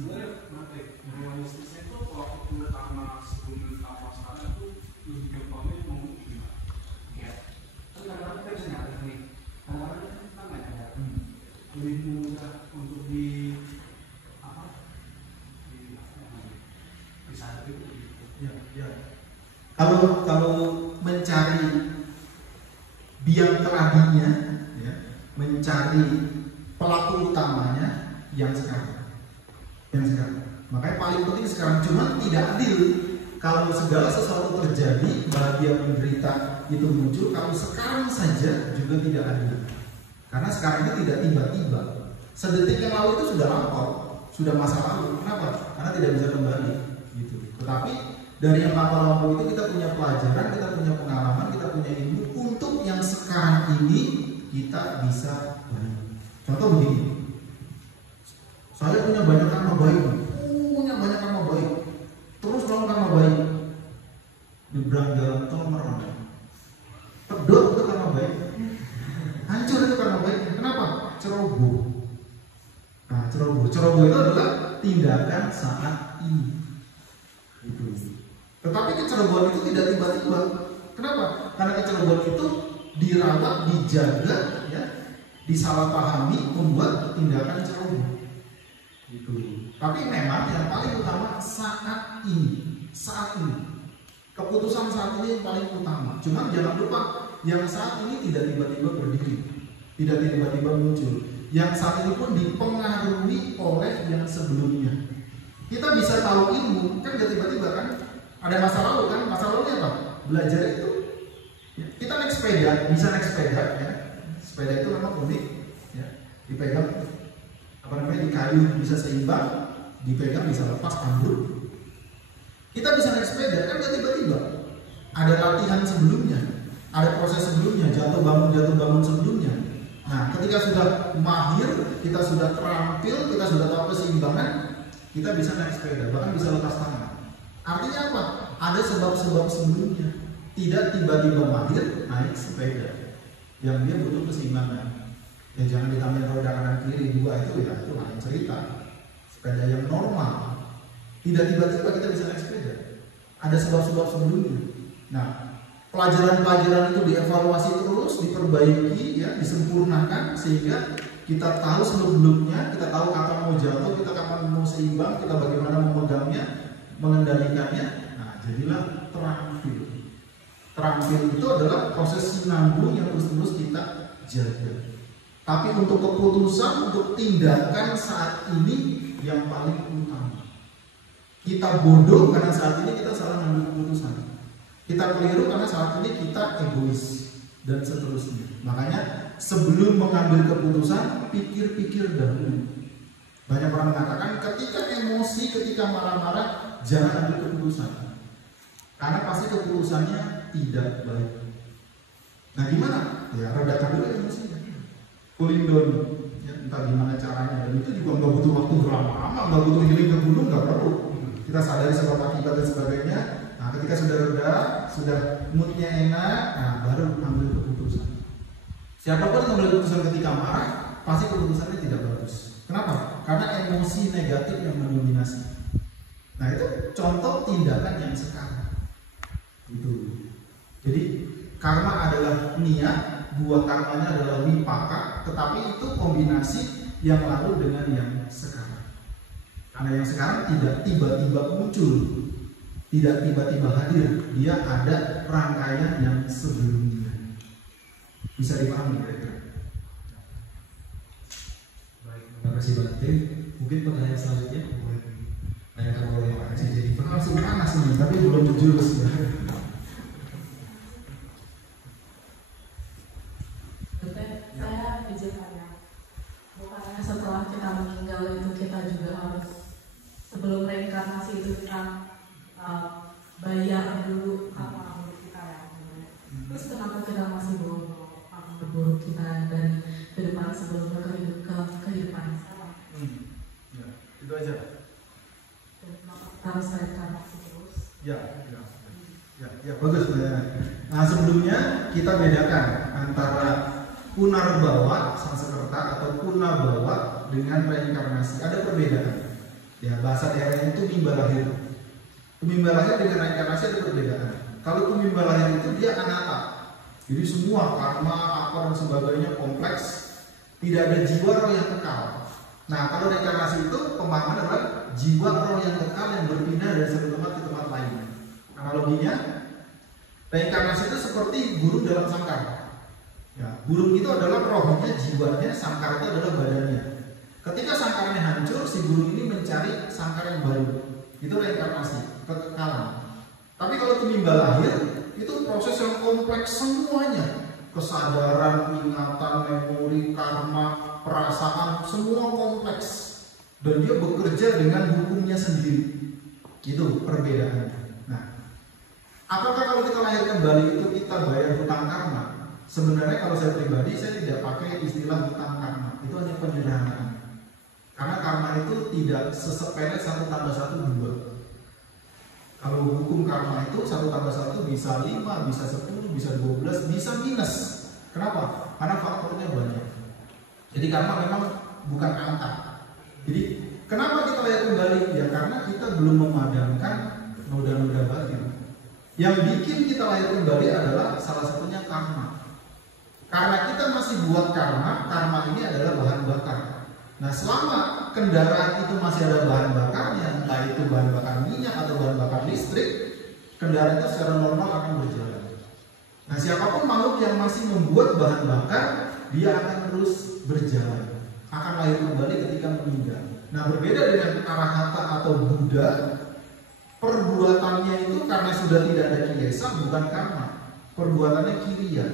sebenarnya realistisnya itu waktu karena sebelum apa sekarang itu lebih gampangnya ngomong gimana? Ya, kan kadang-kadang kita bisa nyadar nih, kadang-kadang kita nggak nyadar. Lebih mudah untuk di apa? Di sadar itu begitu. Ya. Kalau mencari biang keladinya, ya, mencari pelaku utamanya yang sekarang. Makanya paling penting sekarang, cuma tidak adil kalau segala sesuatu terjadi, bahagia menderita itu muncul, kalau sekarang saja juga tidak adil. Karena sekarang itu tidak tiba-tiba. Sedetik yang lalu itu sudah lampau, sudah masa lalu. Kenapa? Karena tidak bisa kembali. Gitu. Tetapi dari yang lampau itu kita punya pelajaran, kita punya pengalaman, kita punya ilmu untuk yang sekarang ini kita bisa baik. Contoh begini. Saya punya banyak nama baik, terus kalau nama baik nyebrang jalan tol merem, pedot itu karena baik, hancur itu karena baik. Kenapa? Ceroboh. Nah, ceroboh itu adalah tindakan saat ini. Itu. Tetapi kecerobohan itu tidak tiba-tiba. Kenapa? Karena kecerobohan itu dirawat, dijaga, ya, disalahpahami, membuat tindakan ceroboh. Gitu. Tapi memang yang paling utama saat ini, keputusan saat ini yang paling utama. Cuman jangan lupa, yang saat ini tidak tiba-tiba berdiri, tidak tiba-tiba muncul. Yang saat ini pun dipengaruhi oleh yang sebelumnya. Kita bisa tahu ilmu, kan gak tiba-tiba kan? Ada masa lalu kan? Masa lalunya apa? Belajar itu. Kita naik sepeda, bisa naik sepeda, ya. Sepeda itu memang unik, ya. Dipegang di kayu bisa seimbang, dipegang bisa lepas ambruk. Kita bisa naik sepeda kan gak tiba-tiba. Ada latihan sebelumnya, ada proses sebelumnya, jatuh bangun sebelumnya. Nah, ketika sudah mahir, kita sudah terampil, kita sudah tahu keseimbangan, kita bisa naik sepeda, bahkan bisa lepas tangan. Artinya apa? Ada sebab-sebab sebelumnya. Tidak tiba-tiba mahir naik sepeda, yang dia butuh keseimbangan. Ya jangan ditambahin roda kanan kiri dua, itu lain cerita. Sepeda yang normal, tidak tiba-tiba kita bisa naik sepeda. Ada sebab-sebab sebelumnya. Nah, pelajaran-pelajaran itu dievaluasi terus, diperbaiki, ya, disempurnakan sehingga kita tahu sebelumnya, kita tahu kapan mau jatuh, kita kapan mau seimbang, kita bagaimana memegangnya, mengendalikannya. Nah, jadilah terampil. Terampil itu adalah proses sinambung yang terus-terus kita jaga. Tapi untuk keputusan, untuk tindakan saat ini yang paling utama. Kita bodoh karena saat ini kita salah mengambil keputusan. Kita keliru karena saat ini kita egois dan seterusnya. Makanya sebelum mengambil keputusan, pikir-pikir dahulu. Banyak orang mengatakan ketika emosi, ketika marah-marah, jangan ambil keputusan. Karena pasti keputusannya tidak baik. Nah gimana? Ya redakan dulu emosinya. Cooling down, ya, entah gimana caranya, dan itu juga nggak butuh waktu berlama-lama, nggak butuh healing ke gunung, nggak perlu. Kita sadari sebab akibat dan sebagainya. Nah, ketika sudah reda, sudah moodnya enak, nah baru ambil keputusan. Siapapun yang ambil keputusan ketika marah, pasti keputusannya tidak bagus. Kenapa? Karena emosi negatif yang mendominasi. Nah itu contoh tindakan yang sekarang. Itu. Jadi karma adalah niat. Buah karmanya adalah wipaka, tetapi itu kombinasi yang lalu dengan yang sekarang. Karena yang sekarang tidak tiba-tiba muncul, tidak tiba-tiba hadir, dia ada rangkaian yang sebelumnya. Bisa dipahami kira-kira? Baik, terima kasih Bante. Mungkin pertanyaan selanjutnya tanyakan oleh Pak Haji Jennifer. Langsung panas nih, tapi belum berjurus. Saya izin tanya, bukannya setelah kita meninggal itu kita juga harus, sebelum reinkarnasi itu kita bayar dulu apa buruk kita ya? Terus kenapa kita masih bawa apa buruk kita dari kehidupan sebelumnya ke kehidupan sekarang? Ya, itu aja. Dan kenapa harus reinkarnasi terus? Ya, bagus. Nah sebelumnya kita bedakan antara punarbawa Sanskerta atau punabawa dengan reinkarnasi. Ada perbedaan. Ya, bahasa daerahnya itu tumimba lahir. Tumimba lahir dengan reinkarnasi ada perbedaan. Kalau tumimba lahir itu dia anata. Jadi semua karma, apa dan sebagainya kompleks, tidak ada jiwa roh yang kekal. Nah, kalau reinkarnasi itu pemahaman adalah jiwa roh yang kekal yang berpindah dari satu tempat ke tempat lain. Analoginya, reinkarnasi itu seperti burung dalam sangkar. Ya, burung itu adalah rohnya, jiwanya, sangkar itu adalah badannya. Ketika sangkarnya hancur, si burung ini mencari sangkar yang baru. Itu reinkarnasi, kekekalan. Tapi kalau tumimba lahir, itu proses yang kompleks semuanya. Kesadaran, ingatan, memori, karma, perasaan, semua kompleks. Dan dia bekerja dengan hukumnya sendiri. Itu perbedaannya. Nah, apakah kalau kita lahir kembali itu kita bayar hutang karma? Sebenarnya kalau saya pribadi, saya tidak pakai istilah hutang karma. Itu hanya penyederhanaan. Karena karma itu tidak sesepele 1 tambah 1 2. Kalau hukum karma itu 1 tambah 1 bisa 5, bisa 10, bisa 12, bisa minus. Kenapa? Karena faktornya banyak. Jadi karma memang bukan angka. Jadi kenapa kita lahir kembali? Ya karena kita belum memadamkan noda-noda batin. Yang bikin kita lahir kembali adalah salah satunya karma. Karena kita masih buat karma, karma ini adalah bahan bakar. Nah, selama kendaraan itu masih ada bahan bakarnya, entah itu bahan bakar minyak atau bahan bakar listrik, kendaraan itu secara normal akan berjalan. Nah, siapapun makhluk yang masih membuat bahan bakar, dia akan terus berjalan, akan lahir kembali ketika meninggal. Nah, berbeda dengan Arahata atau Buddha, perbuatannya itu karena sudah tidak ada kilesa, bukan karma. Perbuatannya kiriya.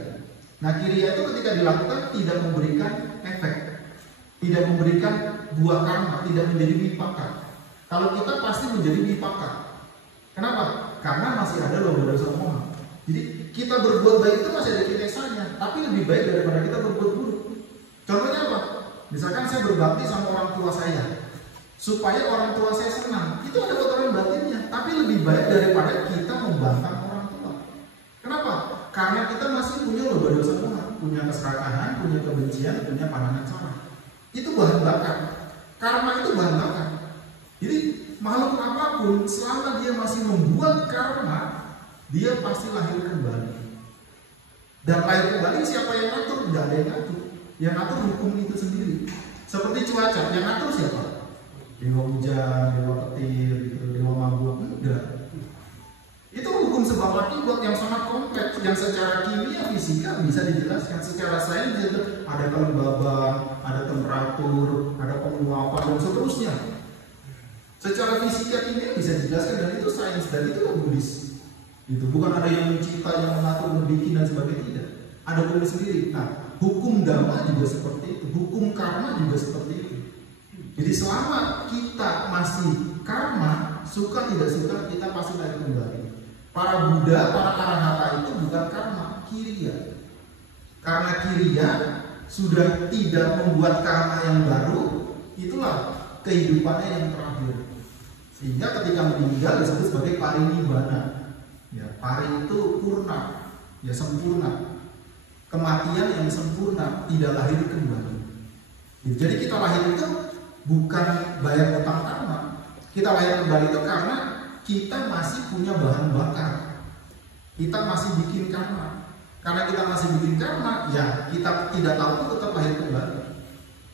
Nah, kiriya itu ketika dilakukan tidak memberikan efek, tidak memberikan buah karma, tidak menjadi wipaka. Kalau kita pasti menjadi wipaka. Kenapa? Karena masih ada loba dosa moha. Jadi kita berbuat baik itu masih ada kilesanya, tapi lebih baik daripada kita berbuat buruk. Contohnya apa? Misalkan saya berbakti sama orang tua saya, supaya orang tua saya senang. Itu ada kotoran batinnya, tapi lebih baik daripada kita membangkang orang tua. Kenapa? Karena kita masih punya loba dosa moha, punya keserakahan, punya kebencian, punya pandangan salah. Itu bahan bakar. Karma itu bahan bakar. Jadi makhluk apapun selama dia masih membuat karma, dia pasti lahir kembali. Dan lahir kembali siapa yang ngatur? Tidak ada yang ngatur. Yang ngatur hukum itu sendiri. Seperti cuaca, yang ngatur siapa? Dewa hujan, dewa petir, dewa mabuk. Enggak. Itu hukum sebab akibat yang sangat kompleks, yang secara kimia fisika bisa dijelaskan, secara sains ada kelembaban, ada temperatur, ada penguapan dan seterusnya. Secara fisika kimia bisa dijelaskan dan itu sains dan itu Buddhis. Itu bukan ada yang mencipta, yang mengatur, membikin dan sebagainya, tidak. Ada hukum sendiri. Nah, hukum dhamma juga seperti itu, hukum karma juga seperti itu. Jadi selama kita masih karma, suka tidak suka kita pasti lahir kembali. Para Buddha, para Arahata itu bukan karma, kiriya. Karena kiriya sudah tidak membuat karma yang baru, itulah kehidupannya yang terakhir. Sehingga ketika meninggal disebut sebagai parinibbana. Ya, pari itu purna, ya sempurna. Kematian yang sempurna, tidak lahir kembali. Jadi kita lahir itu bukan bayar utang karma. Kita lahir kembali itu karena kita masih punya bahan bakar. Kita masih bikin karma. Karena kita masih bikin karma, ya kita tidak tahu tetap lahir kembali.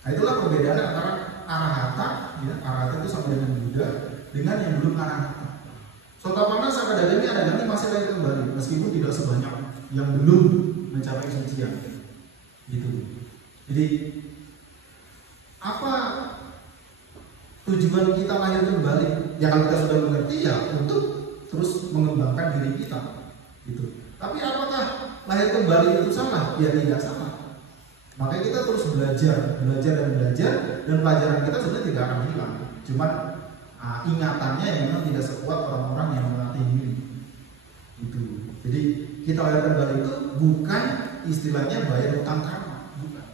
Nah, itulah perbedaan antara Arahata, ya, Arahata itu sama dengan Buddha, dengan yang belum Arahata. Sotapanna Sakadagami Anagami masih lahir kembali, meskipun tidak sebanyak yang belum mencapai kesucian. Gitu. Jadi apa tujuan kita lahir kembali? Ya kalau kita sudah mengerti ya untuk terus mengembangkan diri kita, gitu. Tapi apakah lahir kembali itu salah? Ya tidak salah. Makanya kita terus belajar dan pelajaran kita sebenarnya tidak akan hilang. Cuma ingatannya yang memang tidak sekuat orang-orang yang melatih diri. Gitu. Jadi kita lahir kembali itu bukan istilahnya bayar utang karma, bukan.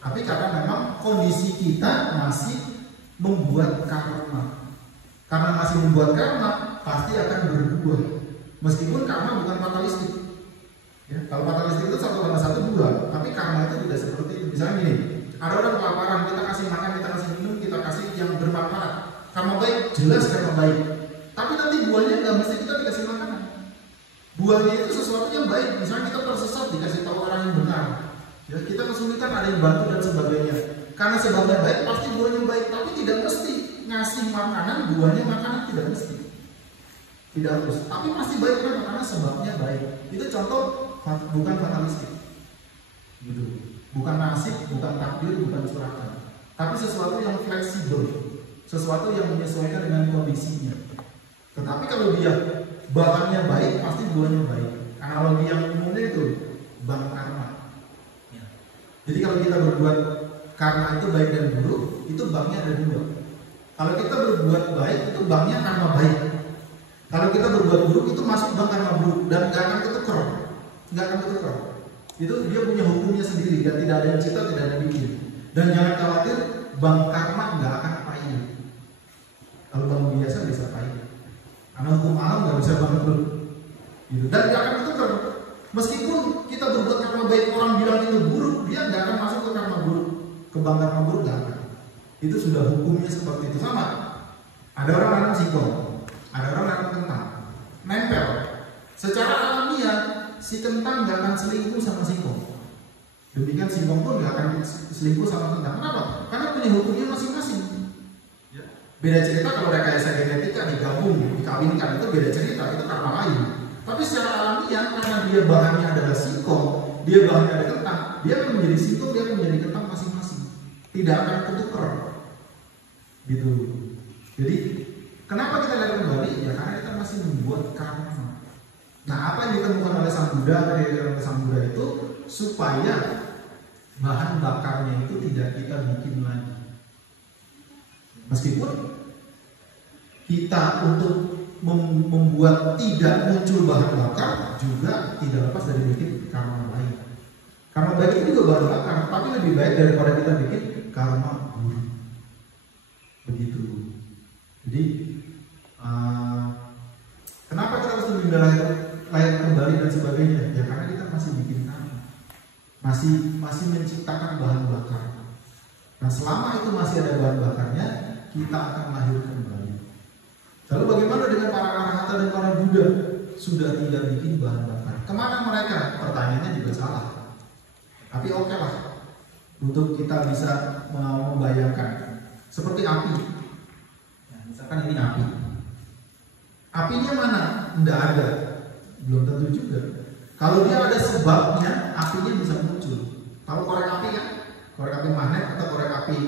Tapi karena memang kondisi kita masih membuat karma. Karena masih membuat karma, pasti akan berbuah. Meskipun karma bukan fatalistik. Ya, kalau fatalistik itu 1 tambah 1 2, tapi karma itu tidak seperti itu. Misalnya gini, ada orang kelaparan, kita kasih makan, kita kasih minum, kita kasih yang bermanfaat. Karma baik, jelas karma baik. Tapi nanti buahnya nggak mesti kita dikasih makanan. Buahnya itu sesuatu yang baik. Misalnya kita tersesat dikasih tahu orang yang benar. Ya, kita kesulitan ada yang bantu dan sebagainya. Karena sebabnya baik pasti buahnya baik. Tapi tidak mesti ngasih makanan buahnya makanan, tidak mesti. Tidak harus. Tapi pasti baik karena sebabnya baik. Itu contoh bukan fatalistik. Gitu. Bukan nasib, bukan takdir, bukan suratan. Tapi sesuatu yang fleksibel, sesuatu yang menyesuaikan dengan kondisinya. Tetapi kalau dia bahannya baik, pasti buahnya baik. Analogi yang umumnya itu bank karma. Jadi kalau kita berbuat karma itu baik dan buruk, itu banknya ada dua. Kalau kita berbuat baik, itu banknya karma baik. Kalau kita berbuat buruk, itu masuk bank karma buruk dan nggak akan ketukar, nggak akan ketukar. Itu dia punya hukumnya sendiri dan tidak ada yang cipta, tidak ada yang bikin. Dan jangan khawatir, bank karma nggak akan pahit. Kalau bank biasa bisa pahit. Karena hukum alam nggak bisa banget dulu. Gitu. Dan nggak akan ketukar. Meskipun kita berbuat karma baik, orang bilang itu buruk, dia nggak akan masuk ke karma buruk, ke bank karma buruk nggak akan. Itu sudah hukumnya seperti itu. Sama. Ada orang nanam singkong, ada orang nanam kentang, nempel. Secara alamiah si kentang nggak akan selingkuh sama singkong. Demikian singkong pun nggak akan selingkuh sama kentang. Kenapa? Karena punya hukumnya masing-masing. Beda cerita kalau rekayasa genetika digabung, dikawinkan, itu beda cerita, itu karma lain. Tapi secara alamiah karena dia bahannya adalah singkong, dia bahannya ada kentang, dia akan menjadi singkong, dia akan menjadi kentang masing-masing. Tidak akan ketukar. Gitu. Jadi kenapa kita lahir kembali? Ya karena kita masih membuat karma. Nah, apa yang ditemukan oleh Sang Buddha, itu supaya bahan bakarnya itu tidak kita bikin lagi. Meskipun kita untuk membuat tidak muncul bahan bakar juga tidak lepas dari bikin karma lain. Karma baik itu juga bahan bakar, tapi lebih baik daripada kita bikin karma buruk. Begitu. Jadi kenapa kita harus lebih lahir kembali dan sebagainya? Ya karena kita masih bikin karma, masih menciptakan bahan bakar. Nah selama itu masih ada bahan bakarnya, kita akan lahir kembali. Lalu bagaimana dengan para arahata dan para Buddha? Sudah tidak bikin bahan bakar. Kemana mereka? Pertanyaannya juga salah. Tapi oke lah, untuk kita bisa membayangkan seperti api. Ya, misalkan ini api. Apinya mana? Tidak ada. Belum tentu juga. Kalau dia ada sebabnya, apinya bisa muncul. Tahu korek api kan? Korek api magnet atau korek api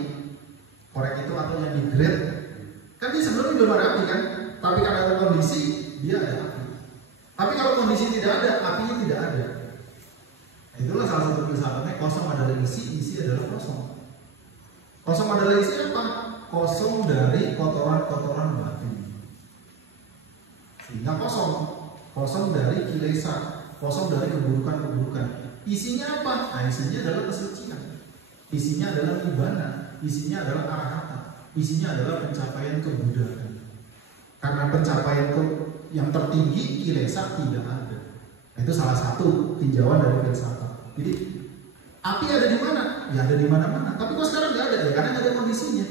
korek itu atau yang di grade kan dia sebelumnya belum ada api kan, tapi karena ada kondisi dia ada api. Tapi kalau kondisi tidak ada, apinya tidak ada. Nah, itulah salah satu filsafatnya kosong adalah isi adalah kosong. Kosong adalah isi apa? Kosong dari kotoran-kotoran batin. Sehingga kosong dari kilesa, kosong dari keburukan-keburukan. Isinya apa? Nah, isinya adalah kesucian. Isinya adalah nibbana. Isinya adalah arahata, isinya adalah pencapaian kebuddhaan. Karena pencapaian yang tertinggi kilesa tidak ada. Itu salah satu tinjauan dari filsafat. Jadi api ada di mana? Ya ada di mana-mana. Tapi kok sekarang nggak ada ya? Karena nggak ada kondisinya.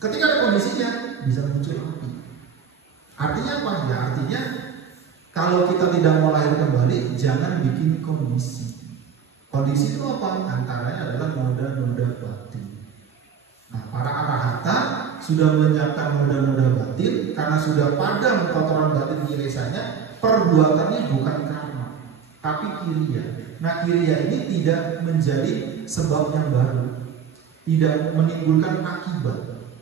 Ketika ada kondisinya bisa muncul api. Artinya apa? Ya artinya kalau kita tidak mau lahir kembali, jangan bikin kondisi. Kondisi itu apa? Antaranya adalah noda-noda batin. Nah, para arahata sudah menyiapkan noda-noda batin karena sudah padam kotoran batin kilesanya, perbuatannya bukan karma, tapi kiriya. Nah, kiriya ini tidak menjadi sebab yang baru, tidak menimbulkan akibat.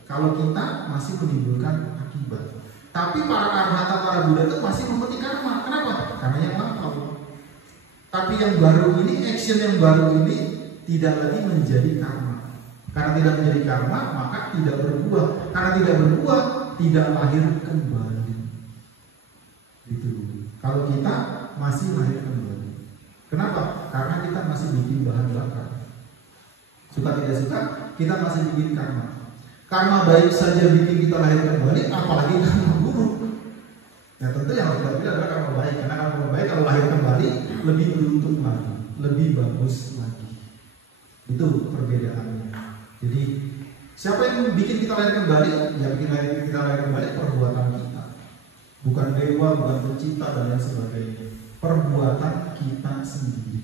Kalau kita masih menimbulkan akibat. Tapi para arahata, para Buddha itu masih memetik karma. Kenapa? Karena yang lampau. Tapi yang baru ini, action yang baru ini tidak lagi menjadi karma. Karena tidak menjadi karma, maka tidak berbuah. Karena tidak berbuah, tidak lahir kembali. Gitu. Kalau kita masih lahir kembali. Kenapa? Karena kita masih bikin bahan bakar. Suka tidak suka, kita masih bikin karma. Karma baik saja bikin kita lahir kembali, apalagi karma buruk. Ya tentu yang harus kita pilih adalah karma baik. Karena karma baik kalau lahir kembali lebih beruntung lagi, lebih bagus lagi. Itu perbedaannya. Jadi siapa yang bikin kita lahir kembali? Ya bikin kita lahir kembali perbuatan bukan dewa, bukan pencipta dan lain sebagainya. Perbuatan kita sendiri.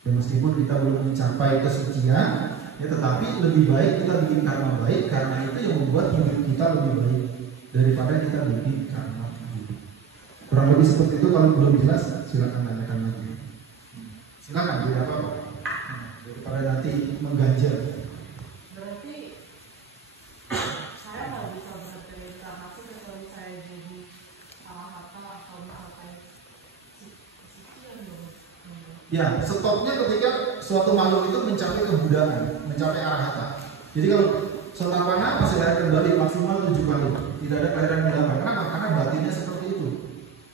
Dan meskipun kita belum mencapai kesucian, ya tetapi lebih baik kita bikin karma baik, karena itu yang membuat hidup kita lebih baik daripada kita bikin karma buruk. Kurang lebih seperti itu. Kalau belum jelas silakan tanyakan lagi. Silakan, tidak apa-apa. Daripada nanti mengganjal. Berarti saya nggak bisa berterima kasih kalau saya jadi salah harta atau misalkan sekian dong. Ya, stopnya ketika suatu makhluk itu mencapai kebudayaan, mencapai arahata. Jadi kalau Sotapana masih lahir kembali maksimal 7 kali, tidak ada kelahiran yang 8. Kenapa? Karena batinnya seperti itu.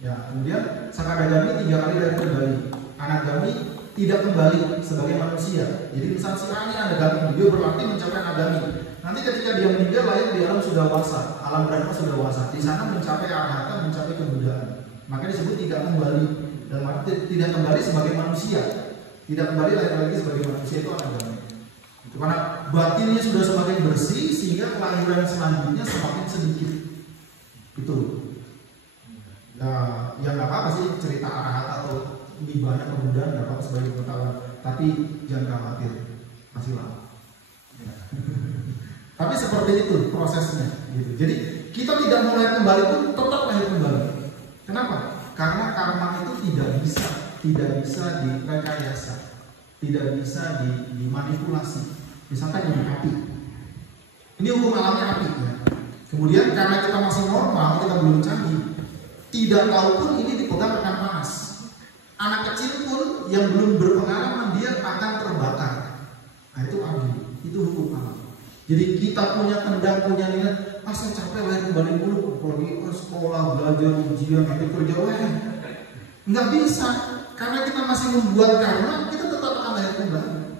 Ya, kemudian Sakadagami 3 kali lahir kembali. Anagami tidak kembali sebagai manusia. Jadi misalnya si A ini Anagami, dia berarti mencapai Anagami. Nanti ketika dia meninggal lahir di alam sudah wasa, alam Brahma sudah wasa. Di sana mencapai arahata, mencapai kebudayaan. Maka disebut tidak kembali. Dan tidak kembali sebagai manusia, tidak kembali lagi sebagai manusia, itu Anagami. Itu karena batinnya sudah semakin bersih sehingga kelahiran selanjutnya semakin sedikit. Itu. Nah, ya nggak apa-apa sih cerita arahata atau nibbana kebudayaan, nggak apa-apa sebagai pengetahuan. Tapi jangan khawatir, masih lama. Ya. Tapi seperti itu prosesnya. Gitu. Jadi kita tidak mau lahir kembali itu tetap lahir kembali. Kenapa? Karena karma itu tidak bisa direkayasa, tidak bisa dimanipulasi. Misalkan ini api, ini hukum alamnya api ya. Kemudian karena kita masih normal, kita belum canggih, tidak tahu pun ini dipegang rekan panas. Anak kecil pun yang belum berpengalaman dia akan terbakar. Nah itu api, itu hukum alam. Jadi kita punya kendang, punya niat, saya capek lahir kembali dulu, pergi ke sekolah, belajar, ujian, nanti kerja, nggak bisa, karena kita masih membuat karma, kita tetap akan lahir kembali.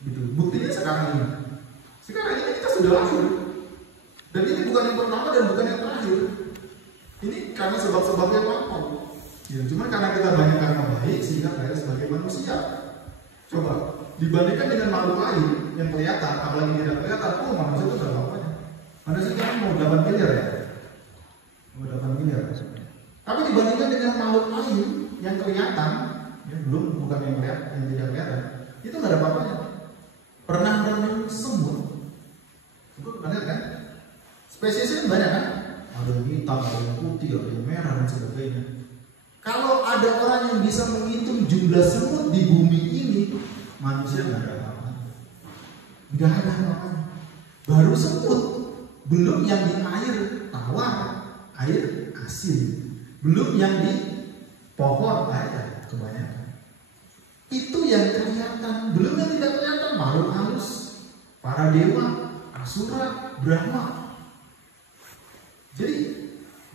Gitu. Buktinya sekarang ini kita sudah lahir, dan ini bukan yang pertama dan bukan yang terakhir. Ini karena sebab-sebab yang lampau. Ya, cuma karena kita banyak karma baik sehingga lahir sebagai manusia. Coba dibandingkan dengan makhluk lain yang kelihatan, apalagi tidak kelihatan, manusia itu sudah bapaknya. Manusia kan mau 8 miliar ya, mau 8 miliar. Tapi dibandingkan dengan makhluk lain yang kelihatan, ya, bukan yang tidak kelihatan, itu nggak ada apa-apanya. Pernah renang semut, itu banyak kan? Spesiesnya banyak kan? Ada yang hitam, ada yang putih, ada yang merah dan sebagainya. Kalau ada orang yang bisa menghitung jumlah semut di bumi ini, manusia nggak ada apa-apanya. Nggak ada apa-apanya. Baru semut, belum yang di air tawar, air asin, belum yang di pohon air kebanyakan. Itu yang kelihatan, belum yang tidak kelihatan, makhluk halus, para dewa, asura, Brahma. Jadi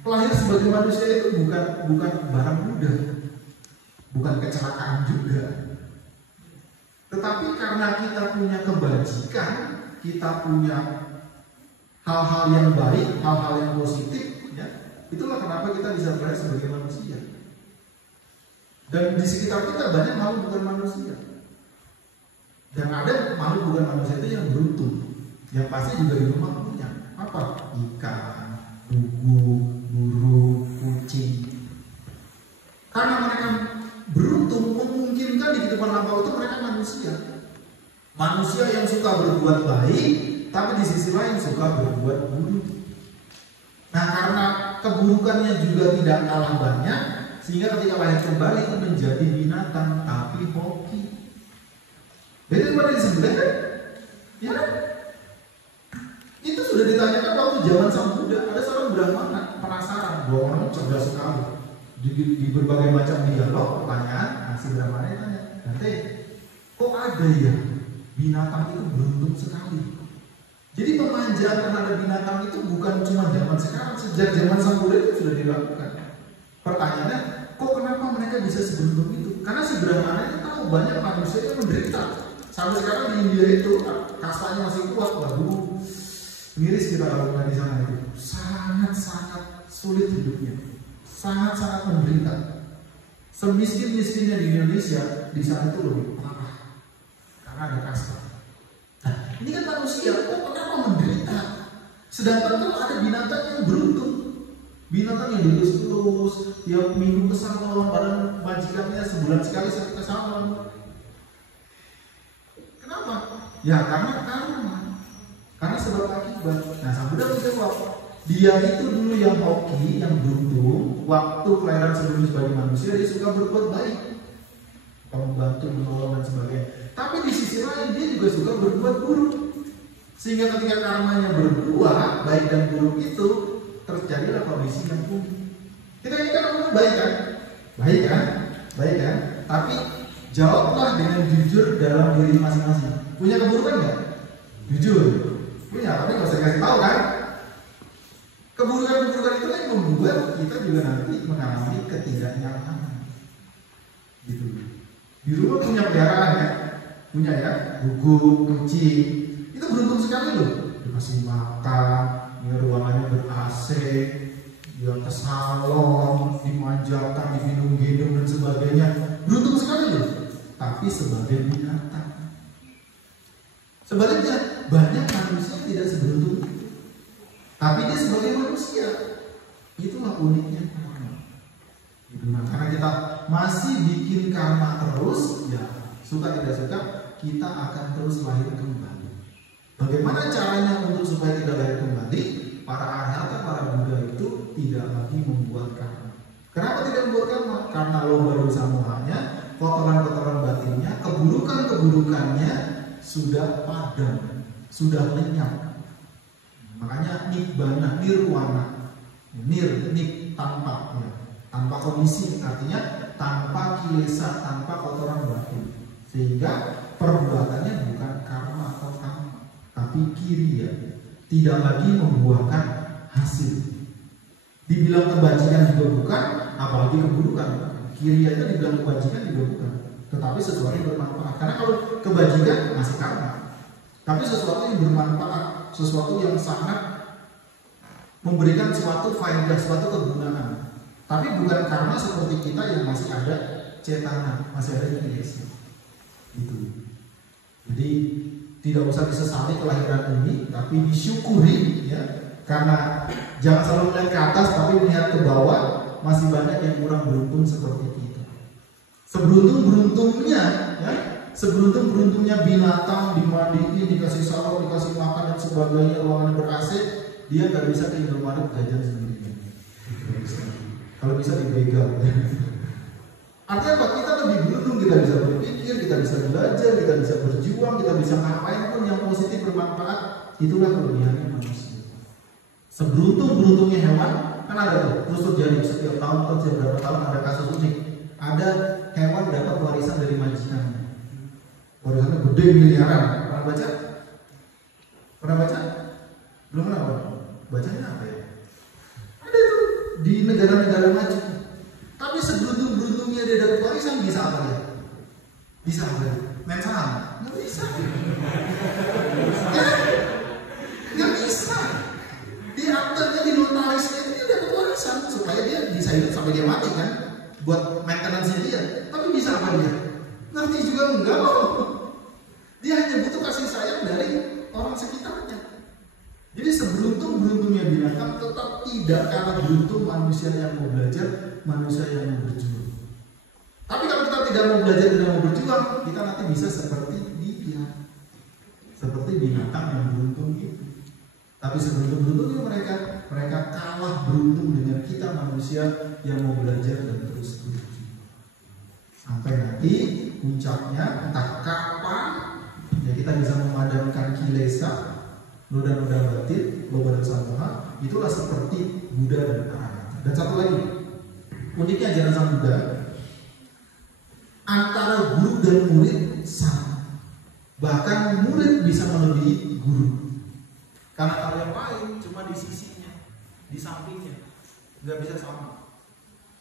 lahir sebagai manusia itu bukan barang mudah, bukan kecelakaan juga. Tetapi karena kita punya kebajikan, kita punya hal-hal yang baik, hal-hal yang positif, ya, itulah kenapa kita bisa lahir sebagai manusia. Dan di sekitar kita banyak makhluk bukan manusia. Dan ada makhluk bukan manusia itu yang beruntung, yang pasti juga di rumah punya apa? Ikan, dugu, burung, kucing. Karena mereka beruntung, memungkinkan di kehidupan lampau itu mereka manusia. Manusia yang suka berbuat baik, tapi di sisi lain suka berbuat buruk. Nah karena keburukannya juga tidak kalah banyak, sehingga ketika lahir kembali itu menjadi binatang tapi hoki. Beda pada di sebelah kan? Ya kan? Itu sudah ditanyakan waktu zaman Sang Buddha. Ada seorang Brahmana penasaran, dua orang cerdas sekali. Di berbagai macam dialog, pertanyaan, si Brahmana tanya, Dante, kok ada ya binatang itu beruntung sekali? Jadi pemanjaan terhadap binatang itu bukan cuma zaman sekarang, sejak zaman Sang Buddha itu sudah dilakukan. Pertanyaannya, kok kenapa mereka bisa seberuntung itu? Karena si Brahmana itu tahu banyak manusia yang menderita. Sampai sekarang di India itu kastanya masih kuat, waduh, miris kita kalau di sana itu. Sangat-sangat sulit hidupnya, sangat-sangat menderita. Semiskin-miskinnya di Indonesia, di sana itu lebih parah karena ada kasta. Nah, ini kan manusia, kok kenapa menderita? Sedangkan kalau ada binatang yang beruntung, Binatang yang dilus-lus, tiap minggu ke salon, padahal majikannya sebulan sekali ke salon. Kenapa? Ya karena karma. Karena sebab akibat. Nah, Sang Buddha menjawab, dia itu dulu yang hoki, yang beruntung, waktu kelahiran sebelum sebagai manusia dia suka berbuat baik, membantu, menolong dan sebagainya. Tapi di sisi lain dia juga suka berbuat buruk. Sehingga ketika karmanya berdua, baik dan buruk itu, terjadilah kondisi yang unik. Kita ini kan ngomong baik kan? Baik kan? Baik kan? Tapi jawablah dengan jujur dalam diri masing-masing. Punya keburukan nggak? Jujur. Punya, tapi nggak usah dikasih tahu kan? Keburukan-keburukan itu yang membuat kita juga nanti mengalami ketidaknyamanan. Gitu. Di rumah punya peliharaan ya? Punya ya? Guguk, kucing. Itu beruntung sekali loh. Dikasih makan, ya ruangannya ber-AC, dia ke salon, dimanjakan, digendong-gendong dan sebagainya. Beruntung sekali loh. Tapi sebagai binatang. Sebaliknya, banyak manusia yang tidak seberuntung itu. Tapi dia sebagai manusia. Itulah uniknya karma. Nah, karena kita masih bikin karma terus, ya suka tidak suka, kita akan terus lahir kembali. Bagaimana caranya untuk supaya tidak lahir kembali? Para arhata, para Buddha itu tidak lagi membuat karma. Kenapa tidak membuat karma? Karena loba dosa mohanya, kotoran-kotoran batinnya, keburukan-keburukannya sudah padam, sudah lenyap. Makanya nibbana, nirwana, nip tanpa, ya. Tanpa kondisi, artinya tanpa kilesa, tanpa kotoran batin. Sehingga perbuatannya bukan karma atau karma, tapi kiriya, tidak lagi membuahkan hasil. Dibilang kebajikan juga bukan, apalagi keburukan. Kiriya itu dibilang kebajikan juga bukan, tetapi sesuatu yang bermanfaat. Karena kalau kebajikan masih karma, tapi sesuatu yang bermanfaat, sesuatu yang sangat memberikan suatu faedah, suatu kegunaan. Tapi bukan karma seperti kita yang masih ada cetana, masih ada kilesa. Itu. Jadi tidak usah disesali kelahiran ini, tapi disyukuri ya. Karena jangan selalu melihat ke atas, tapi melihat ke bawah. Masih banyak yang kurang beruntung seperti kita. Seberuntung-beruntungnya, ya, seberuntung-beruntungnya binatang dimandiin, dikasih salon, dikasih makan dan sebagainya, ruangan ber-AC, dia nggak bisa ke Indomaret jajan sendirian. Kalau bisa dibegal. Artinya apa? Kita lebih beruntung, kita bisa berpikir, kita bisa belajar, kita bisa berjuang, kita bisa ngapain pun yang positif bermanfaat. Itulah kelebihannya manusia. Seberuntung-beruntungnya hewan, kan ada tuh tusuk jari setiap tahun atau setiap berapa tahun ada kasus unik. Ada hewan dapat warisan dari majikannya. Warisannya gede miliaran. Pernah baca? Pernah baca? Belum pernah. Bacanya apa ya? Ada tuh di negara-negara maju. Tapi seberuntung-beruntungnya dia dapat warisan, bisa apa ya? Bisa apa ya? Main saham? Nggak bisa. Ya? Nggak bisa. Di aktornya, di notarisnya itu dia dapat warisan supaya dia bisa hidup sampai dia mati kan? Buat maintenance dia. Tapi bisa apa dia? Ngerti juga enggak loh. Dia hanya butuh kasih sayang dari orang sekitarnya. Jadi seberuntung-beruntungnya binatang tetap tidak kalah beruntung manusia yang mau belajar, manusia yang mau berjuang. Tapi kalau kita tidak mau belajar, tidak mau berjuang, kita nanti bisa seperti dia, seperti binatang yang beruntung itu. Tapi seberuntung-beruntungnya mereka kalah beruntung dengan kita manusia yang mau belajar dan terus berjuang. Sampai nanti puncaknya entah kapan ya kita bisa memadamkan kilesa, noda-noda batin, loba dosa moha. Itulah seperti Buddha dan Arahata. Dan satu lagi, uniknya ajaran Sang Buddha, antara guru dan murid sama. Bahkan murid bisa melebihi guru. Karena kalau yang lain cuma di sisinya, di sampingnya, nggak bisa sama.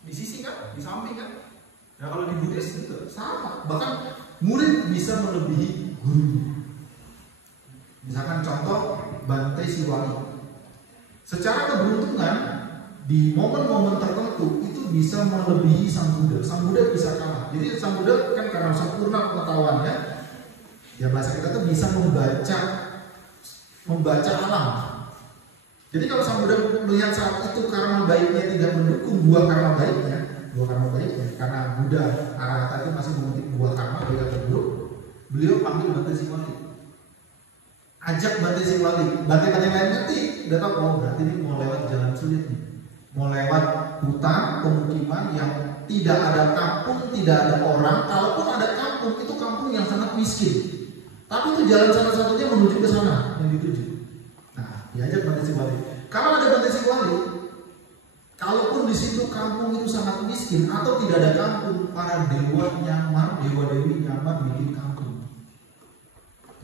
Di sisi kan, di samping kan. Nah kalau di Buddhis itu sama. Bahkan murid bisa melebihi guru. Misalkan contoh Bante Siwali. Secara keberuntungan di momen-momen tertentu itu bisa melebihi Sang Buddha. Sang Buddha bisa kalah. Jadi Sang Buddha kan karena sempurna pengetahuannya, ya bahasa kita tuh bisa membaca alam. Jadi kalau sang Buddha melihat saat itu karma baiknya tidak mendukung buah karma baiknya, karena Buddha Arahata itu masih memetik buah karma baik atau buruk, beliau panggil Bante Singwali, ajak Bante Singwali, Bante lain ngerti, udah tahu, oh berarti ini mau lewat jalan sulit nih, mau lewat hutan pemukiman yang tidak ada kampung, tidak ada orang. Kalaupun ada kampung, itu kampung yang sangat miskin, tapi itu jalan satu-satunya menuju ke sana yang dituju. Nah, diajak Bante Singwali. Kalau ada Bante Singwali, kalaupun di situ kampung itu sangat miskin atau tidak ada kampung, para dewa nyamar, dewa dewi nyamar bikin kampung.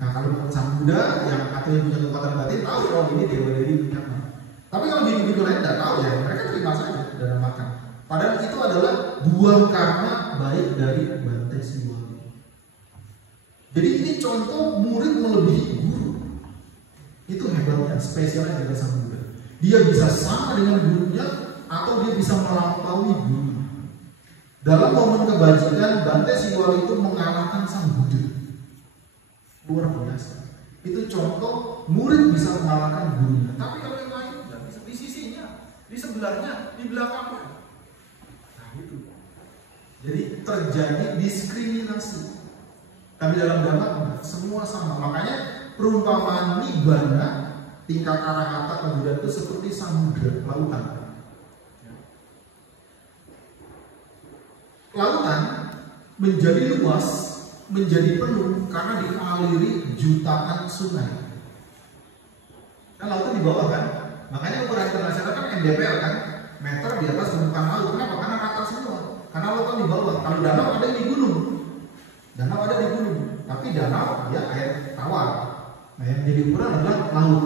Nah, kalau sang Buddha yang atau yang punya kekuatan batin tahu, oh ini dewa dewi nyamar. Tapi kalau bidu-bidu lain tidak tahu ya, mereka terima saja dan makan. Padahal itu adalah buah karma baik dari Bante Singwali. Jadi ini contoh murid melebihi guru. Itu hebatnya, spesialnya dari sang Buddha. Dia bisa sama dengan gurunya atau dia bisa melampaui guru. Dalam momen kebajikan, Bante Singwali itu mengalahkan sang Buddha. Luar biasa. Itu contoh murid bisa mengalahkan gurunya. Tapi kalau yang lain tidak bisa, di sisinya, di sebelahnya, di belakangnya. Nah itu. Jadi terjadi diskriminasi. Tapi dalam Dhamma semua sama. Makanya perumpamaan nibbana tingkat arahata kemudian itu seperti samudra, lautan. Lautan menjadi luas, menjadi penuh karena dialiri jutaan sungai. Kan lautan di bawah kan? Makanya ukuran internasional kan MDPL kan, meter di atas permukaan laut. Kenapa? Karena rata semua. Karena lautan di bawah. Kalau danau ada di gunung. Danau ada di gunung, tapi danau ya air tawar. Nah yang jadi ukuran adalah laut.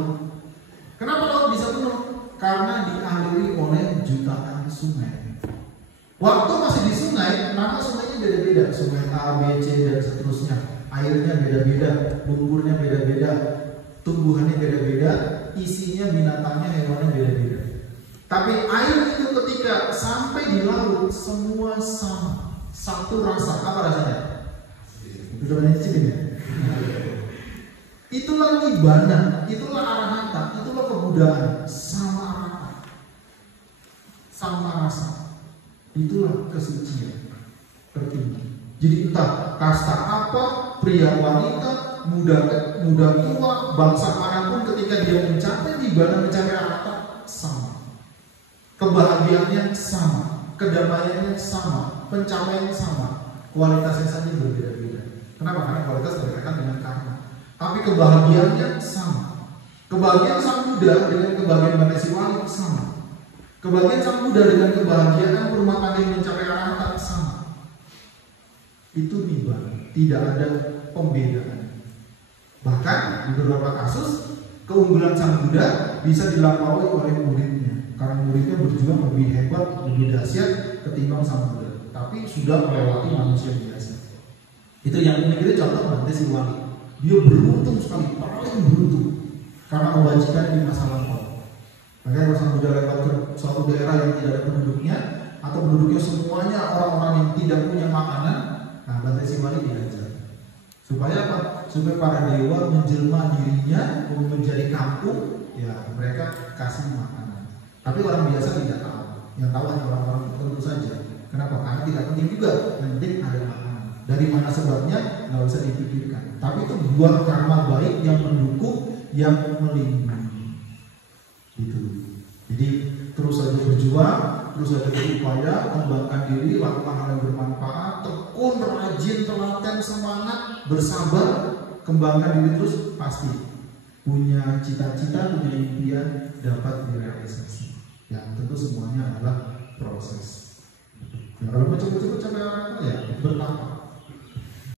Kenapa laut bisa penuh? Karena dialiri oleh jutaan sungai. Waktu masih di sungai, nama sungainya beda-beda. Sungai A, B, C dan seterusnya. Airnya beda-beda, lumpurnya beda-beda, tumbuhannya beda-beda, isinya binatangnya, hewannya beda-beda. Tapi air itu ketika sampai di laut semua sama, satu rasa. Apa rasanya? Udah banyak cicipin ya? Itulah nibbana, itulah arahata, itulah kebudayaan, sama rata, sama rasa. Itulah kesucian tertinggi. Jadi entah kasta apa, pria wanita, muda tua, bangsa manapun, ketika dia mencapai nibbana, mencapai arahata, sama. Kebahagiaannya sama, kedamaiannya sama, pencapaiannya sama, kualitasnya saja berbeda-beda. Kenapa? Karena kualitas berkaitan dengan karma. Tapi kebahagiaannya sama. Kebahagiaan sang Buddha dengan kebahagiaan Bante Singwali sama. Kebahagiaan sang Buddha dengan kebahagiaan rumah tangga yang mencapai arahata sama. Itu nibbana, tidak ada pembedaan. Bahkan di beberapa kasus keunggulan sang Buddha bisa dilampaui oleh muridnya, karena muridnya berjuang lebih hebat, lebih dahsyat ketimbang sang Buddha, tapi sudah melewati manusia biasa. Itu yang unik itu contoh Bante Singwali. Dia beruntung sekali, paling beruntung karena kebajikan di masa lampau. Makanya kalau sang Buddha lewat ke suatu daerah yang tidak ada penduduknya, atau penduduknya semuanya orang-orang yang tidak punya makanan, nah Bante Singwali diajar supaya apa? Supaya para dewa menjelma dirinya menjadi kampung, ya mereka kasih makanan. Tapi orang biasa tidak tahu, yang tahu hanya orang-orang tertentu saja. Kenapa? Karena tidak penting juga, yang penting ada makanan. Dari mana sebabnya nggak usah dipikirkan. Tapi itu buah karma baik yang mendukung, yang melindungi. Gitu. Jadi terus saja berjuang, terus saja berupaya, kembangkan diri, lakukan hal yang bermanfaat, tekun, rajin, telaten, semangat, bersabar, kembangkan diri terus, pasti punya cita-cita, punya impian dapat direalisasi. Yang tentu semuanya adalah proses. Ya, kalau mau cepet-cepet sampai orang ya bertahap.